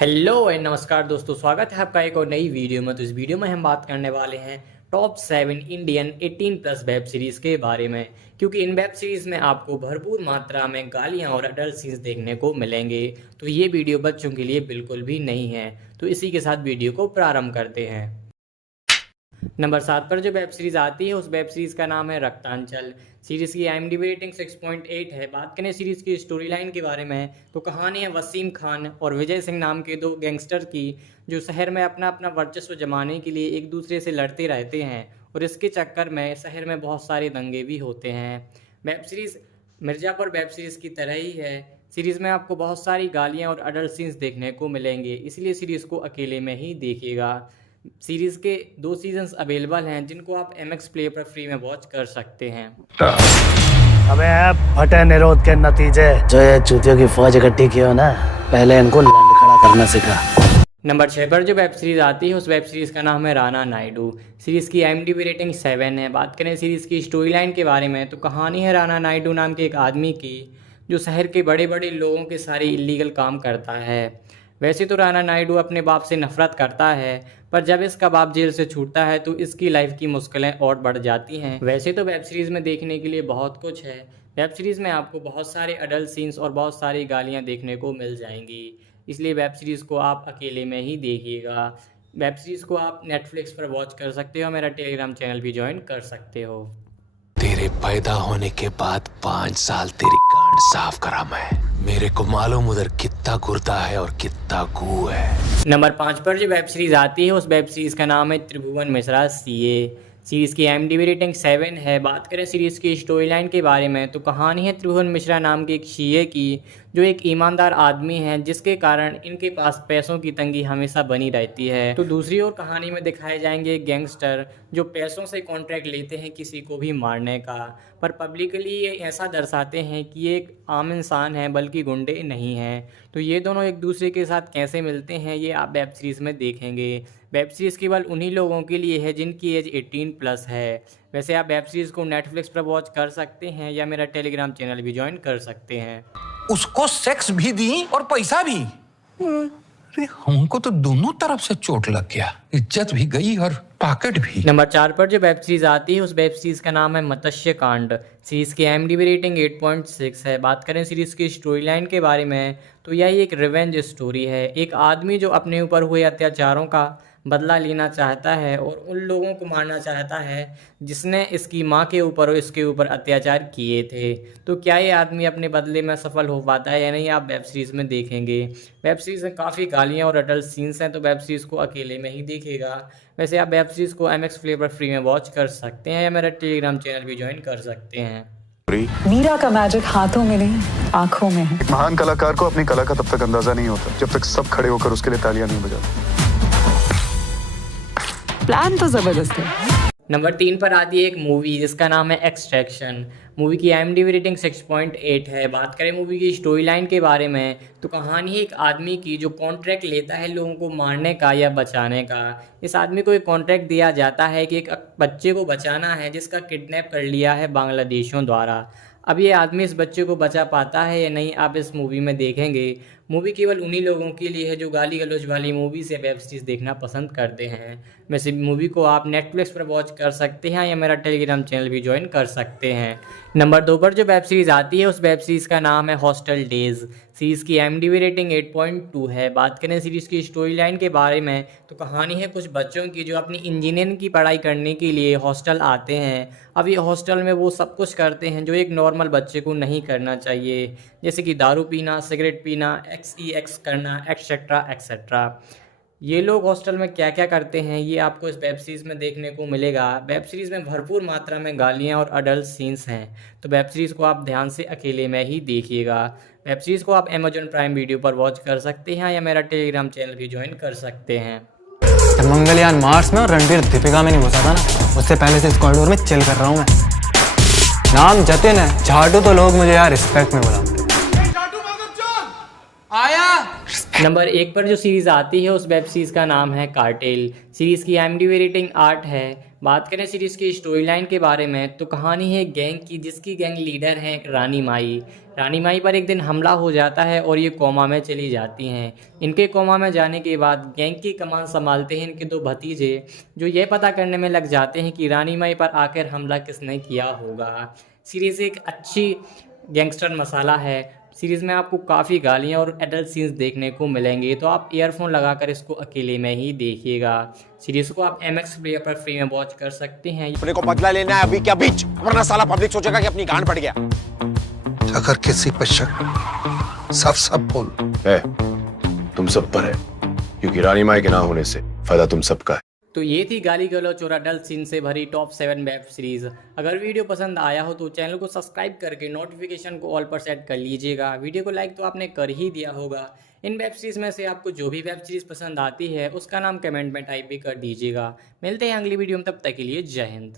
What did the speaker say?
Hello and नमस्कार दोस्तों, स्वागत है आपका एक और नई वीडियो में। तो इस वीडियो में हम बात करने वाले हैं टॉप 7 इंडियन 18+ वेब सीरीज़ के बारे में, क्योंकि इन वेब सीरीज़ में आपको भरपूर मात्रा में गालियां और अडल्ट सीन्स देखने को मिलेंगे। तो ये वीडियो बच्चों के लिए बिल्कुल भी नहीं है। तो इसी के साथ वीडियो को प्रारंभ करते हैं। नंबर 7 पर जो वेब सीरीज़ आती है उस वेब सीरीज़ का नाम है रक्तांचल। सीरीज़ की IMDb रेटिंग 6.8 है। बात करें सीरीज़ की स्टोरी लाइन के बारे में तो कहानी है वसीम खान और विजय सिंह नाम के दो गैंगस्टर की, जो शहर में अपना अपना वर्चस्व जमाने के लिए एक दूसरे से लड़ते रहते हैं और इसके चक्कर में शहर में बहुत सारे दंगे भी होते हैं। Web series Mirzapur web series की तरह ही है। सीरीज़ में आपको बहुत सारी गालियाँ और अडल्ट सीन्स देखने को मिलेंगे, इसलिए सीरीज़ को अकेले में ही देखिएगा। सीरीज़ के 2 सीजन्स अवेलेबल हैं जिनको आप MX प्ले पर फ्री में वॉच कर सकते हैं। अबे फटे निरोध के नतीजे जो ये चूतियों की फौज इकट्ठी की हो ना, पहले इनको लंड खड़ा करना सीखा। नंबर 6 पर जो वेब सीरीज़ आती है उस वेब सीरीज़ का नाम है राणा नायडू। सीरीज़ की IMDb रेटिंग 7 है। बात करें सीरीज़ की स्टोरी लाइन के बारे में तो कहानी है राणा नायडू नाम के एक आदमी की, जो शहर के बड़े बड़े लोगों के सारे इलीगल काम करता है। वैसे तो राणा नायडू अपने बाप से नफरत करता है, पर जब इसका बाप जेल से छूटता है तो इसकी लाइफ की मुश्किलें और बढ़ जाती हैं। वैसे तो वेब सीरीज़ में देखने के लिए बहुत कुछ है। वेब सीरीज़ में आपको बहुत सारे अडल्ट सीन्स और बहुत सारी गालियां देखने को मिल जाएंगी, इसलिए वेब सीरीज़ को आप अकेले में ही देखिएगा। वेब सीरीज़ को आप नेटफ्लिक्स पर वॉच कर सकते हो। मेरा टेलीग्राम चैनल भी ज्वाइन कर सकते हो। तेरे पैदा होने के बाद 5 साल तेरी गांड साफ करा मैं। मेरे को मालूम उधर कितना गुर्दा है और कितना गू है। नंबर 5 पर जो वेब सीरीज़ आती है उस वेब सीरीज़ का नाम है त्रिभुवन मिश्रा CA। सीरीज़ की IMDb रेटिंग 7 है। बात करें सीरीज़ की स्टोरी लाइन के बारे में तो कहानी है त्रिभुवन मिश्रा नाम के एक CA की, जो एक ईमानदार आदमी है जिसके कारण इनके पास पैसों की तंगी हमेशा बनी रहती है। तो दूसरी ओर कहानी में दिखाए जाएंगे एक गैंगस्टर जो पैसों से कॉन्ट्रैक्ट लेते हैं किसी को भी मारने का, पर पब्लिकली ये ऐसा दर्शाते हैं कि ये एक आम इंसान है बल्कि गुंडे नहीं हैं। तो ये दोनों एक दूसरे के साथ कैसे मिलते हैं ये आप वेब सीरीज़ में देखेंगे। वेब सीरीज़ केवल उन्हीं लोगों के लिए है जिनकी एज 18+ है। वैसे आप वेब सीरीज़ को नेटफ्लिक्स पर वॉच कर सकते हैं या मेरा टेलीग्राम चैनल भी ज्वाइन कर सकते हैं। उसको सेक्स भी दी और पैसा भी। अरे हमको तो दोनों तरफ से चोट लग गया, इज्जत भी गई और पॉकेट भी। नंबर 4 पर जो वेब सीरीज़ आती है उस वेब सीरीज़ का नाम है मत्स्य कांड। सीरीज़ की IMDb रेटिंग 8.6 है। बात करें सीरीज़ की स्टोरी लाइन के बारे में तो यह एक रिवेंज स्टोरी है। एक आदमी जो अपने ऊपर हुए अत्याचारों का बदला लेना चाहता है और उन लोगों को मारना चाहता है जिसने इसकी माँ के ऊपर और इसके ऊपर अत्याचार किए थे। तो क्या ये आदमी अपने बदले में सफल हो पाता है या नहीं, आप वेब सीरीज़ में देखेंगे। वेब सीरीज़ में काफ़ी गालियाँ और अडल्ट सीन्स हैं, तो वेब सीरीज़ को अकेले में ही देखिएगा। वैसे आप वेब सीरीज़ को MX प्ले पर फ्री में वॉच कर सकते हैं या मेरा टेलीग्राम चैनल भी ज्वाइन कर सकते हैं। मीरा का मैजिक हाथों में नहीं आंखों में है। एक महान कलाकार को अपनी कला का तब तक अंदाजा नहीं होता जब तक सब खड़े होकर उसके लिए तालियां नहीं बजाते। प्लान तो जबरदस्त है। नंबर 3 पर आती है एक मूवी जिसका नाम है एक्सट्रैक्शन। मूवी की IMDb रेटिंग 6.8 है। बात करें मूवी की स्टोरी लाइन के बारे में तो कहानी है एक आदमी की जो कॉन्ट्रैक्ट लेता है लोगों को मारने का या बचाने का। इस आदमी को एक कॉन्ट्रैक्ट दिया जाता है कि एक बच्चे को बचाना है जिसका किडनैप कर लिया है बांग्लादेशियों द्वारा। अब ये आदमी इस बच्चे को बचा पाता है या नहीं, आप इस मूवी में देखेंगे। मूवी केवल उन्हीं लोगों के लिए है जो गाली गलौज वाली मूवी से वेब सीरीज़ देखना पसंद करते हैं। वैसे मूवी को आप नेटफ्लिक्स पर वॉच कर सकते हैं या मेरा टेलीग्राम चैनल भी ज्वाइन कर सकते हैं। नंबर 2 पर जो वेब सीरीज़ आती है उस वेब सीरीज़ का नाम है हॉस्टल डेज़। सीरीज़ की IMDb रेटिंग 8.2 है। बात करें सीरीज़ की स्टोरी लाइन के बारे में तो कहानी है कुछ बच्चों की जो अपनी इंजीनियरिंग की पढ़ाई करने के लिए हॉस्टल आते हैं। अब ये हॉस्टल में वो सब कुछ करते हैं जो एक नॉर्मल बच्चे को नहीं करना चाहिए, जैसे कि दारू पीना, सिगरेट पीना, XEX करना, एक्सेट्रा एक्सेट्रा। ये लोग हॉस्टल में क्या क्या करते हैं ये आपको इस वेब सीरीज़ में देखने को मिलेगा। वेब सीरीज़ में भरपूर मात्रा में गालियाँ और अडल्ट सीन्स हैं, तो वेब सीरीज़ को आप ध्यान से अकेले में ही देखिएगा। वेब सीरीज़ को आप Amazon प्राइम वीडियो पर वॉच कर सकते हैं या मेरा टेलीग्राम चैनल भी ज्वाइन कर सकते हैं। जब मंगलयान मार्स में और रणबीर दीपिका में नहीं घुसा था ना, उससे पहले से इस कॉरिडोर में चिल कर रहा हूँ मैं। नाम जतिन है, झाटू तो लोग मुझे यार रिस्पेक्ट में बुलाते हैं। आया नंबर 1 पर जो सीरीज़ आती है उस वेब सीरीज़ का नाम है कार्टेल। सीरीज़ की IMDb रेटिंग 8 है। बात करें सीरीज़ की स्टोरी लाइन के बारे में तो कहानी है गैंग की, जिसकी गैंग लीडर है रानी माई। रानी माई पर एक दिन हमला हो जाता है और ये कोमा में चली जाती हैं। इनके कोमा में जाने के बाद गैंग की कमान संभालते हैं इनके 2 भतीजे, जो ये पता करने में लग जाते हैं कि रानी माई पर आखिर हमला किसने किया होगा। सीरीज़ एक अच्छी गैंगस्टर मसाला है। सीरीज़ में आपको काफ़ी गालियाँ और एडल्ट सीन्स देखने को मिलेंगे, तो आप ईयरफोन लगाकर इसको अकेले में ही देखिएगा। सीरीज़ को आप MX प्लेयर पर फ्री में वॉच कर सकते हैं। अपने को बदला लेना है अभी क्या बीच, वरना साला पब्लिक सोचेगा कि अपनी गांड पड़ गया। अगर किसी पर शक सब बोल। तुम सब पर है, क्योंकि रानी माई के ना होने से फायदा तुम सबका है। तो ये थी गाली गलौच और अडल्ट सीन से भरी टॉप 7 वेब सीरीज़। अगर वीडियो पसंद आया हो तो चैनल को सब्सक्राइब करके नोटिफिकेशन को ऑल पर सेट कर लीजिएगा। वीडियो को लाइक तो आपने कर ही दिया होगा। इन वेब सीरीज़ में से आपको जो भी वेब सीरीज़ पसंद आती है उसका नाम कमेंट में टाइप भी कर दीजिएगा। मिलते हैं अगली वीडियो में, तब तक के लिए जय हिंद।